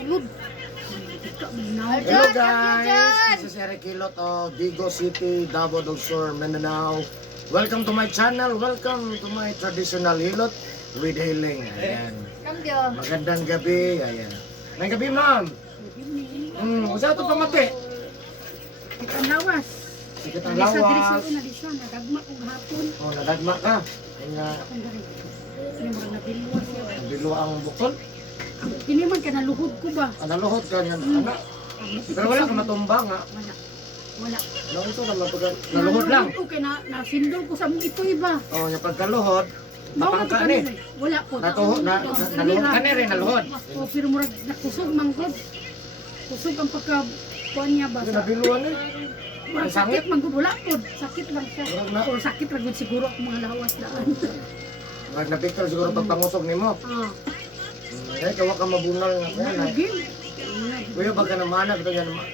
sulod. Hello guys, this is Eric Hilot of Digo City, Davao del Sur, Mindanao. Welcome to my channel, welcome to my traditional Hilot with Healing. Ayan. Magandang gabi, ayan. Magandang gabi ma'am. Usa ito pamati. Ang lawas. Sikit ang Diri sa lawas. una disa nagagma kog hapon. Oh, nadagma ka. Nga, Akong diri. Ni mo nabilwa siya. bilo ang bukol. Kini man ka naluhod ko ba? Naluhod ka niyan, anak. Pero wala ka matumba nga. Wala. Wala. No, ito ka matugan. Naluhod lang. Ko kay nasindol ko sa mong ito iba. Oh, yung pagkaluhod, Mawala matangka ka ni. ni. Wala ko. Naluhod ka ni rin, naluhod. O pero murag nakusog man gud. Kusog ang pagka kuan niya ba? Kasi nabiluan eh. Murag sakit man gud wala pod. Sakit lang siya. Murag na- O sakit ra gud siguro ang mga lawas daan. Nag-picture siguro pagpangusog ni mo. Ah. Eh, kawa ka mabunal nga kaya na. Lagi. Kuya, baga naman, ito yan naman.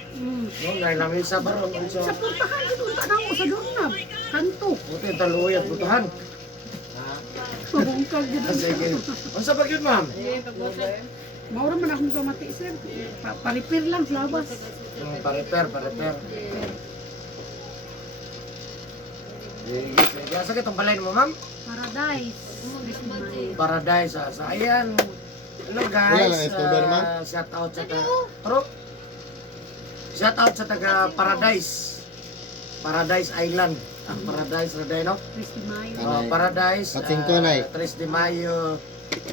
No, dahil namin isa ba ron? Sa puntahan gud unta na ako sa Dornab. Kanto. Buti yung taluoy at butuhan. Pabungkag gud. Sige. Ano sa bagyo, ma'am? Maura man akong kamati sir. Pa-repair lang sa labas. Pa-repair. Sige, sige. Sakit ang balay mo, ma'am? Paradise. Paradise. Sa ayan. Hello Wala guys. lang, Escobar, ma'am? Shout out sa Shout out sa taga Paradise. Paradise Island. Ang Paradise, Raday, no? Christy Mayo. Anay. Paradise. Katingkonay. 3 de Mayo,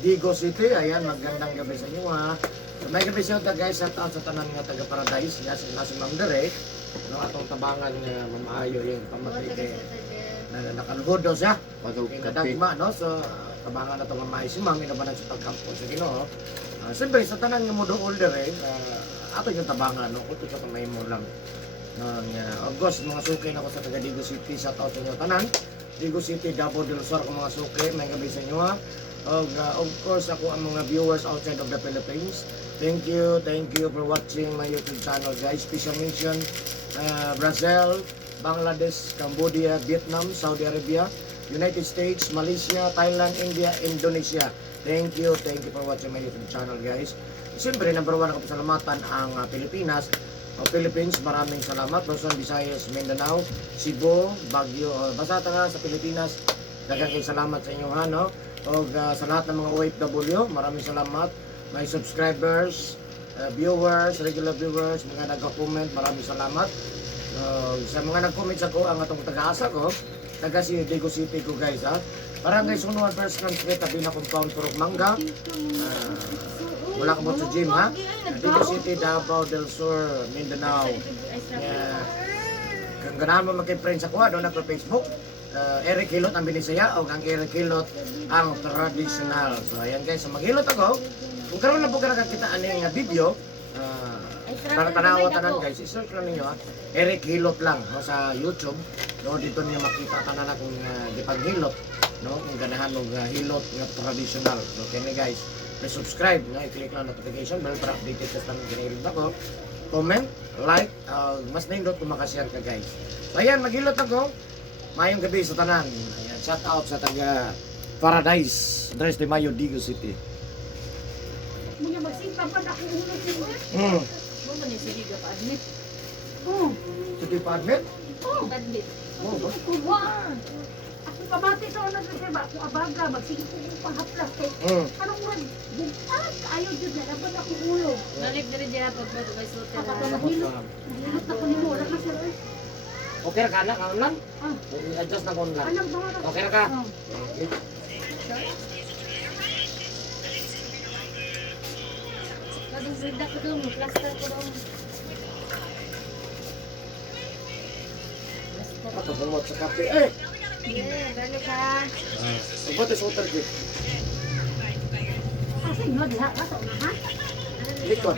Digo City. Ayan, magandang gabi sa inyo ha. So, may gabi siya guys, shout out sa tanan nga taga Paradise. Yes, nasa Ma'am Dere. No, atong tabangan nga mamayo yung pamati kay nakaluhod daw siya. Pagaw Kay kape. nadagma, no? So, tabangan na itong mamayo si Ma'am. Inabanan sa pagkampo sa Ginoo. Siyempre, sa tanan nga mo do older ato yung tabangan, no? Kuto sa kamay mo lang. August, mga sukay na ko sa taga Digo City, shout out sa inyo tanan. Digo City, Davao del Sur, kung mga sukay, may gabi sa inyo ha. Of course, ako ang mga viewers outside of the Philippines. Thank you for watching my YouTube channel guys. Special mention, Brazil, Bangladesh, Cambodia, Vietnam, Saudi Arabia, United States, Malaysia, Thailand, India, Indonesia. Thank you for watching my YouTube channel guys. Siyempre, number 1 ako pasalamatan ang Pilipinas. Philippines, maraming salamat. Luzon, Visayas, Mindanao, Cebu, Baguio, basta nga sa Pilipinas, daghang salamat sa inyo ha, no? O sa lahat ng mga OFW, maraming salamat. May subscribers, viewers, regular viewers, mga nagko-comment, maraming salamat. Sa mga nag-comment sa ko, ang atong taga-asa ko, taga si Digo City ko guys ha. Barangay Sunuan First Street, tabi na compound Purok Mangga. Wala ka mo sa gym ha. Digo City, Davao del Sur, Mindanao. Kung ganahan mo magkay-friends ako, doon ako Facebook. Eric Hilot ang binisaya o ang Eric Hilot ang traditional. So ayan guys, so maghilot ako. Kung karoon na po ka nakakita aning video, para tanawa tanan guys, i-search lang ninyo ha. Eric Hilot lang no, sa YouTube. No, dito niyo makita tanan akong gipaghilot, no, kung ganahan og hilot nga traditional. So kini guys, subscribe nga i-click lang notification bell para updated sa tanong ginahilig ako. Comment, like, mas nindot kung makashare ka guys. So ayan, maghilot ako. Mayong gabi sa tanan. Ayan, shout out sa taga Paradise, 3 de Mayo, Digo City. Muna magsinta pa na akong ulog ni mo. Mo man ni sige ka pa-admit. Oh. Sige pa admit? Oh. Admit. Ba? Kuwa. Ako kamati sa una sa ba ako abaga magsige ko pahaplas kay anong man bugtag ayaw jud na dapat akong ulo. Nalib diri diha pag may suot Ako ka. mahilot ako nimo wala ka sir. Okay ra ka na, kaon lang? Ah. I-adjust na kaon lang. Anong ba? Okay ra ka? Oh. Okay. Kadung rida ko dong, plaster ko dong. Ato bumot sa kape. Eh! Yeah, dali ka. Ubot is water kit. Asa inyo diha ka sa unahan? Likod.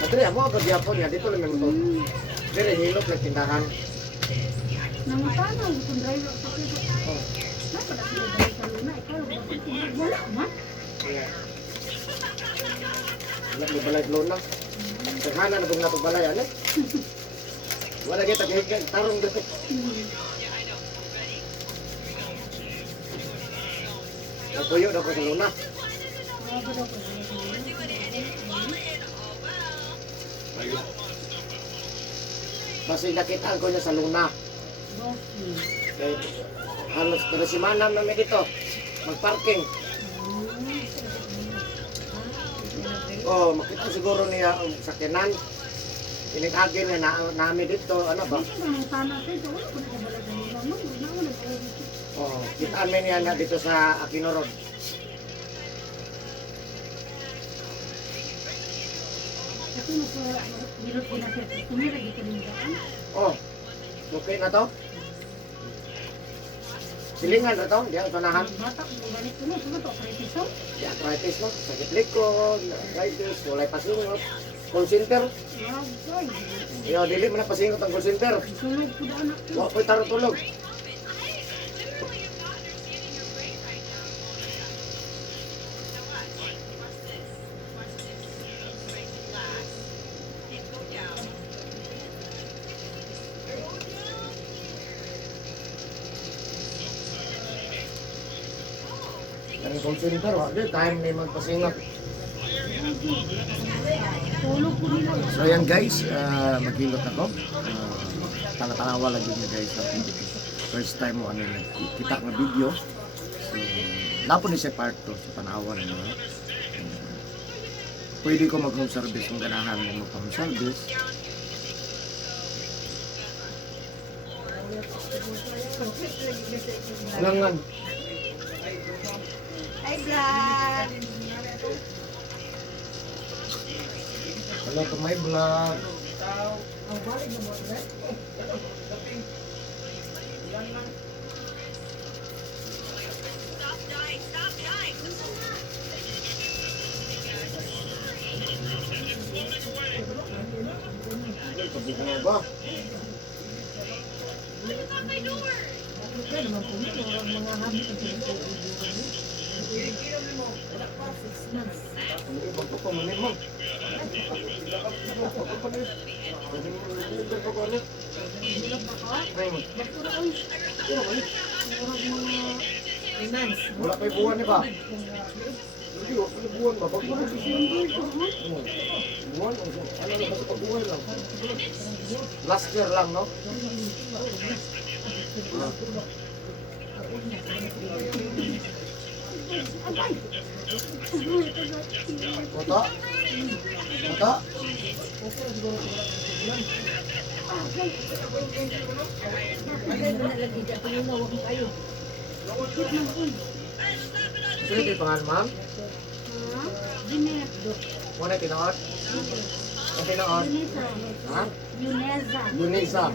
Madre, amo agad yapon niya. Dito lang yung dire hilot lang tindahan. Nang paano kung driver sa kito? Oh. Dapat ako dali sa luna ikaw wala man. Wala mo balay lona. Taghanan na kung nato balay ano? Wala kita kay tarong dito. Tuyo na ko sa luna. Kasi nakitaan ko niya sa Luna. Bossy. Eh, halos 3 semana namin dito. Mag-parking. Oh, makita siguro niya ang sakyanan. Inigagin niya na namin dito. Ano ba? Dito na ang tanah dito. Wala ko na kabalagan nila. Nauna ko. Oh, kitaan mo niya na dito sa Aquino Road. Kasi nasa bilot ko na siya. Tumira dito rin daan. Oh, okay na to? Silingan na to? Di ang tunahan. Bata ko ganit ko na. Sunod ako pretiso. Di arthritis mo. Sakit likod, arthritis, walay pasingot. Call center. Agay. Yo, dili mo na pasingot ang call center. Sulog ko daan ako. Wa ko'y tarutulog. Ang call center, di time ni magpasingot. Tulog ko nila. So ayan guys, maghilot ako. Tanga-tangawa lang yun guys. First time mo ano kita nga video. So, dapat ni siya part 2 sa tanawan mo. Pwede ko mag-home service kung ganahan mo mag-home service. Langan. Hi, vlog! Hello to my vlog. Ano ba? Ano ibang ko pa mo? Wala pa yung buwan niya ba? Hindi, wala pa yung buwan ba? Pag buwan, buwan, ano na kasi pag buwan lang. Last year lang, no? Kota? Kota? Sino yung pangalan, ma'am? Muna tinood? Ang tinood? Ha? Yuneza. Yunesa.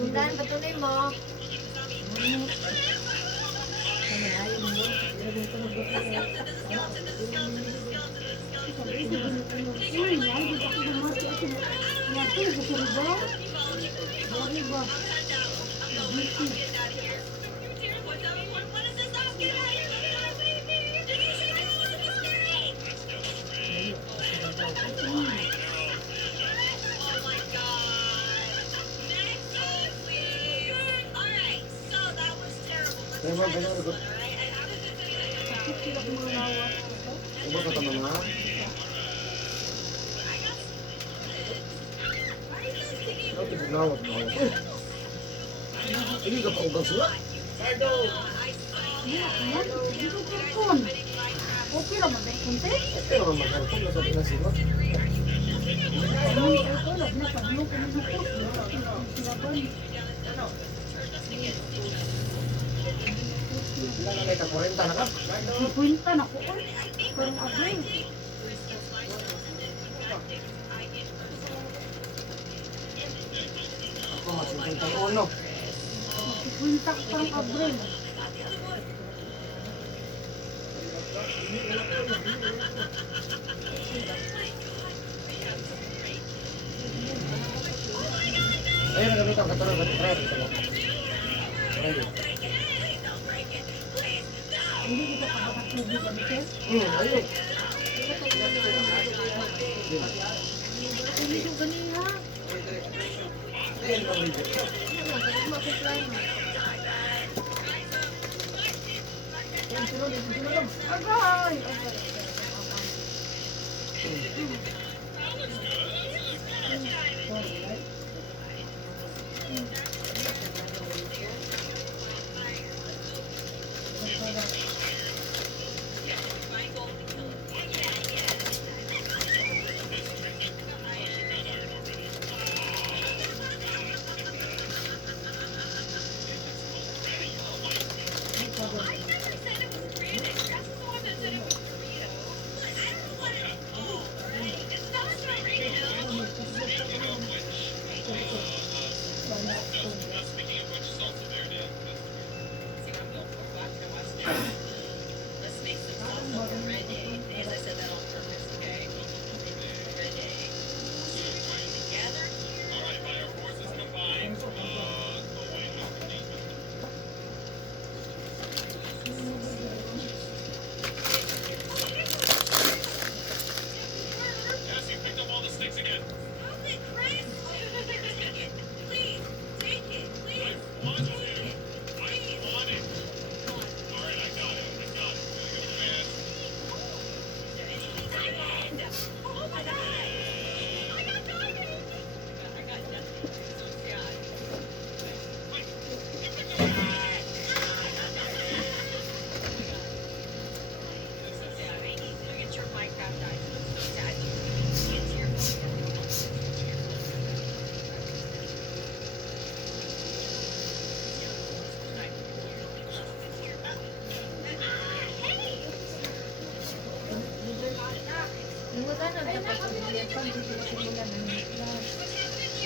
Bundan, patunay mo. Kaya ma'am, ganyan na. Ano ba ka mga? Ano ito ginawat mo? Hindi ka pa ugang sila? Okay lang mag-kunti. Okay naman mag-alpon, nasabi na sila. Ilan na ito? 40 na ka? Ipunta na ko. Parang agay. Ako mag-51. Ipunta ko parang Abril. Ayun, nagamit ang katulog at trap. Hindi kita kapatid ba dito? Ayun. Hindi ko ganiha. Ayun, pamilya. Agay!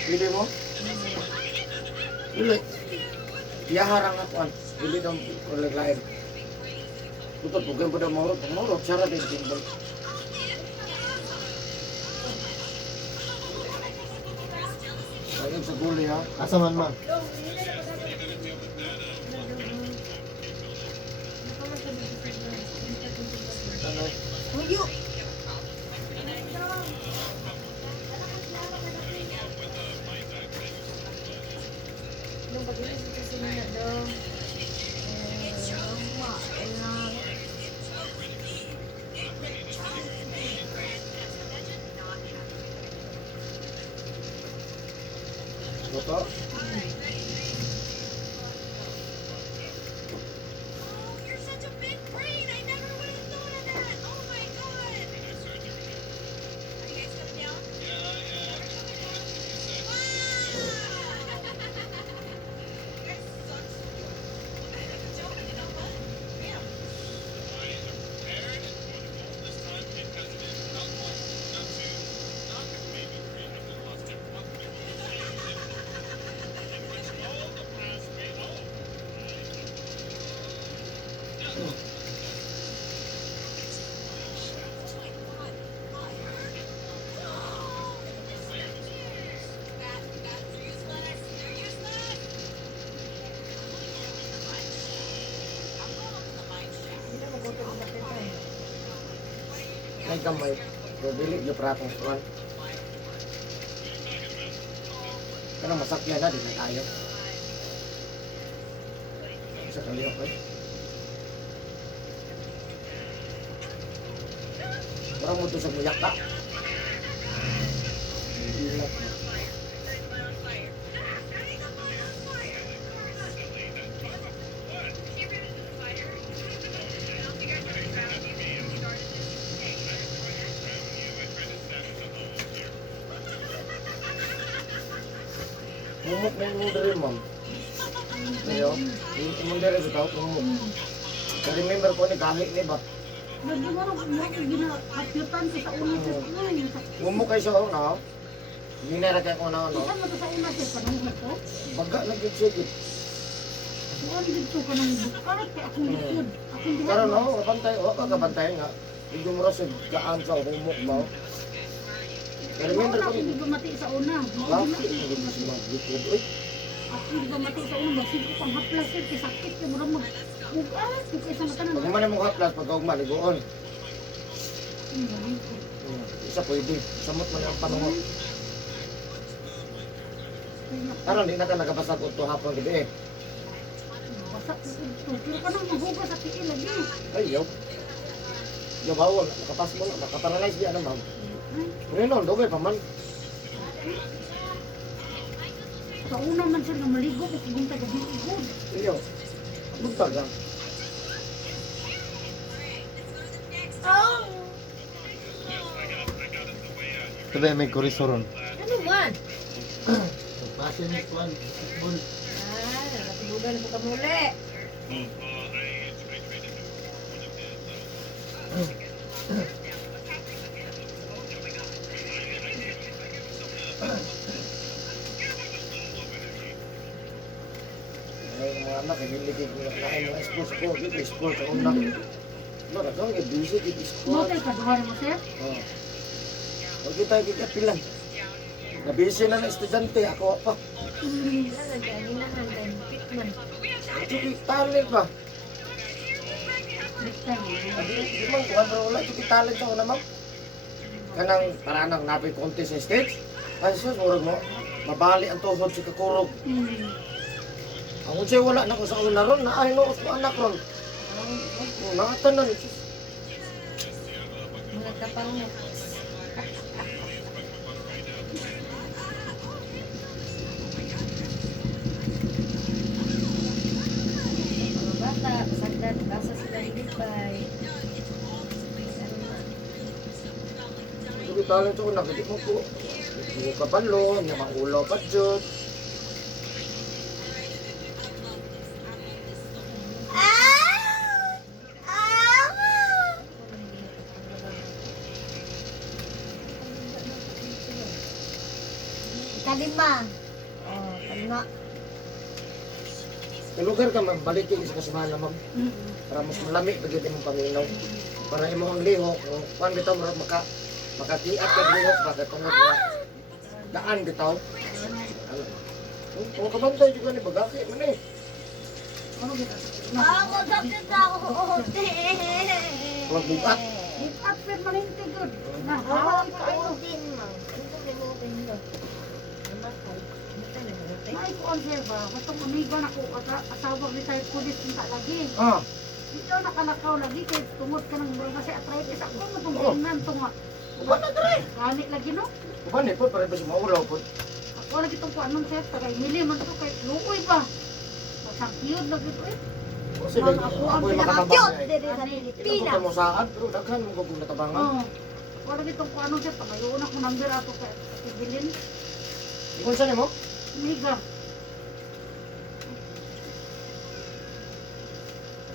Pili mo? Pili. Iyaharang ako an. Pili daw ulit lain. Tutod, bukan pada maurot. Maurot, cara din timbal. Ayun sa guli ha. Asa man ma? Ano? Tuyo. Nung pag-ilis ito sila na daw. Buto? May kamay. Bili yung pratong suwan. Karena masakyan na, di na tayo. Isa kali ako eh. Parang mo ito sa muyak ka. Hilap mo. Mumuk na yung dari ma'am. Ayo, yung dari sa tao, mumuk. Remember ko ni kahit ni ba? Lagi mo rin ginahatyutan ko sa una siya. Mumuk kayo sa una. Ginera kayo ko na ano. Saan mo to sa una siya? Panong mo to? Baga nag-sigit. Buwan dito ka nang bukat. Kaya akong likod. Akong diha. Karon no, kapantay, o kakabantay nga. Hindi mo rin sa gaan sa humuk ba? Kaya remember ko Hindi ni. ba mati sa una? Bakit? Hindi mo sila likod. Uy, Ako hindi ba mati sa una? Basin ko pang haplas yun. Kaya sakit ka mo rin mag... Bukat. Kaya isang mata pag na. umana mong haplas, pag kaugma, ligoon. Isa pwede. Samot mo yung panungot. Karon di na ka nakapasag ito hapon gabi eh. Basak ko ito. Pero ka nang mahugas sa tiil lagi. Ay, yaw. Yaw bawal. Nakapas mo na. Nakaparalyze diyan na ma'am. Ngayon, dugay pa man. Sa una man siya nga maligo kasi kung taga-biligod. Iyo. Buntag lang. Sabi may kurisoron. Ano man? Basin kuan football. Nakatulugan mo ka muli. Ay, mga anak, ibiligid ko lang kain mga sports ko. Gito, sports ako na. Mara, kang busy, gito Mo sports. tayo kaduhan mo sir? Oh. Huwag kita kikapilan. Nabisi na ng estudyante, ako pa. Wala ka, ginahan ka, pitman. Ito talent ba? Next time. Di man, kuhan pero wala, ito talent ako naman. Kanang paranang napay konti sa stage. Ay, sus, murag mo. Mabali ang tuhod sa kakurog. Ang unsay wala na ko sa una ron, naay no, sa anak ron. Nakatanan. Mga kapang mo. Mga bata, sagdan, basa sila lipay. Ano na? Ito talent sa una, kasi mo ko. Hindi ko kabalo, niya makulaw pa dyan. Kalima. Oh, kalima. Sa lugar ka, magbalik yung isa kasamana, ma'am. Para mas malami, pagkita mong paminaw. Para imo ang lihok, no? Kung bitaw, makakiat ka lihok, bakit tungod na daan bitaw. Kung kabantay juga ni bagaki, man eh. Ano kita? Magkakit ako. Huwag bukat. At sir, malinti good. Na, Awang hawak ka kayo. pautin, ma'am. Ito may mga pindo. Namatay. Ito na namatay. May kuon sir ba? Katong amiga na ko, asawa retired police punta lagi. Ah, Ikaw nakalakaw lagi kay tungod ka ng mga kasi arthritis ako mo tong Oh. tingnan tong uban na dre. gani lagi no. Uban eh po, para ba maulaw po. Ako lagi tong kuan nun sir, tagay mili man to kay luoy ba. Masakiyod lagi to eh. Kasi ako yung makatabang niya eh. Dito sa Pilipinas. Pilipinas. Mo saan, pero daghan mo kung natabangan. Oo. Ako lagi tong kuan nun sir, tagayon ako number ato kay Evelyn. Ikon saan mo? Miga.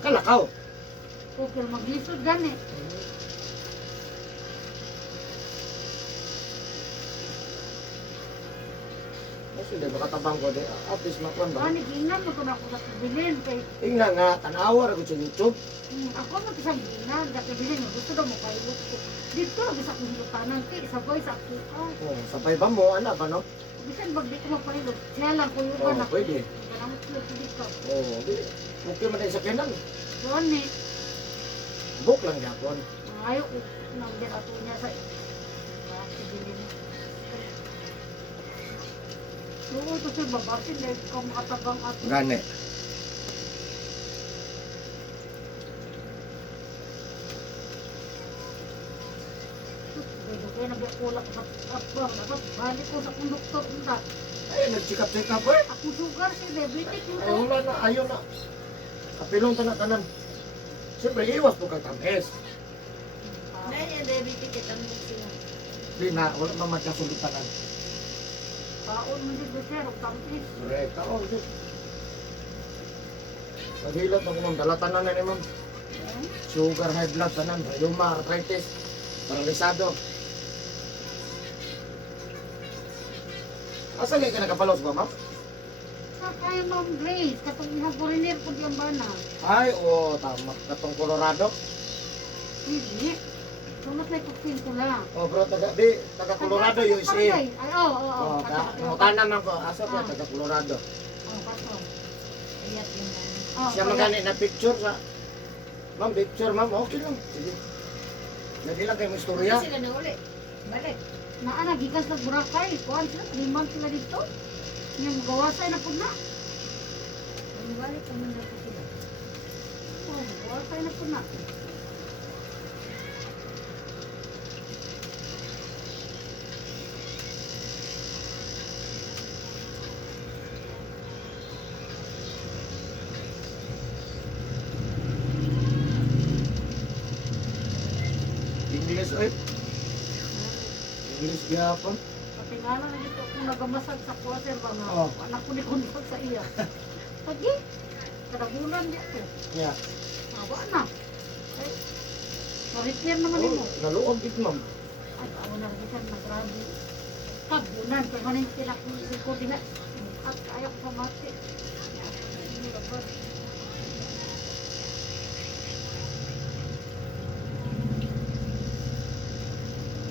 Kalakaw. Okay, maglisod gani. Kasi di makatabang ko di. At least makuan ba? Gani ginan mo to na ako sa Evelyn kay Tingnan nga, tanawa ko sa YouTube. ako mo kisang ginan, dati Evelyn gusto daw mo kay dito lagi sa kung tanan ti sa boy sa ako. Oh, sabay ba mo, ana ba no? Bisan bag di ko mapalilog. Siya lang ko yung Oh, anak. pwede. Ganang ko dito. Oh, di. Okay man din sa kinan. Doon ni Book lang yapon. ayaw ko number ato niya sa Evelyn. Oo, ito sir, babasin dahil ikaw makatabang ato. Gani. Kaya nagyakulak sa abang. Dapat balik ko sa konduktor. Unta. Ay, nag-check up eh. Ako sugar si diabetic mo Ay, wala na, ayaw na. Kapilong tanan. Siyempre, iwas po kang tamis. Dahil yung diabetic, itambok sila. Di na, wala naman kasulutan. Paon mo dito sir, o tamis. Correct. Oo, di. Naghilot ako ma'am, dalatanan na ni ma'am. Sugar, high blood, tanan. Rheuma, arthritis, paralisado. Asa nga ka nakapalos ba, ma'am? Sa kaya ma'am Grace, katong ihang foreigner po diyang bana. Ay, oo, tama. Katong Colorado. Hindi. Sumat na ikuksin ko lang. Oh, bro, taga Colorado, USA. Ay, oo, oo. Oh, mutana man ko. Asa ba, taga Colorado. Oo, kaso. Ayat yung dami. Oo, Siya kaya- magani na picture sa... Ma'am, picture, ma'am. Okay lang. Sige. Hindi lang kayo istorya. Hindi sila na uli. Balik. Naana, gikas na Boracay. Kuhan sila, 3 months sila dito. Yung gawasay na po na. Balik naman na po sila. Oo, gawasay na po na. English, oy. English gihapon. Pati nga lang dito kung nagamasag sa kuwaser ba nga. Oh. Anak ko ni kontak sa iya. Pagi, kadagulan niya to. Yeah. Awa na. Ay, ma-repair naman mo. Naluog gid ma'am. Ay, awa na rin siya nagrabe. Kagunan, kaya man yung tinakusin ko din at kaya ko sa mati. Ano dapat?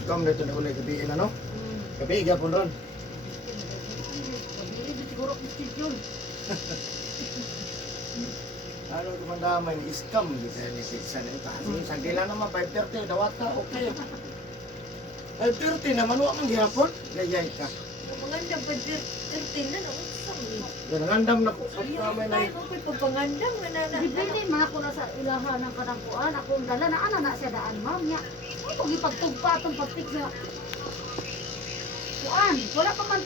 Ikaw mo dito na ulit gabiin ano? Gabi gihapon ron. Pag-ibig siguro ang schedule. Ano kumandamay ni scam di kaya ni Pizza na ito. Kasi sa gila naman 5:30 dawat ka okay. 5:30 naman wa man gihapon. Gayay ka. Pangandam pa 13 na nausang eh. Yan ngandam na ko sa Ayun, kamay na. tayo ko pagpangandam na na. Depende man ako na sa ilahan ng kanangkuan. Akong dala na ana na siya daan, ma'am niya. Ay, pag ipagtugpa itong pagtik sa kuan. Wala pa man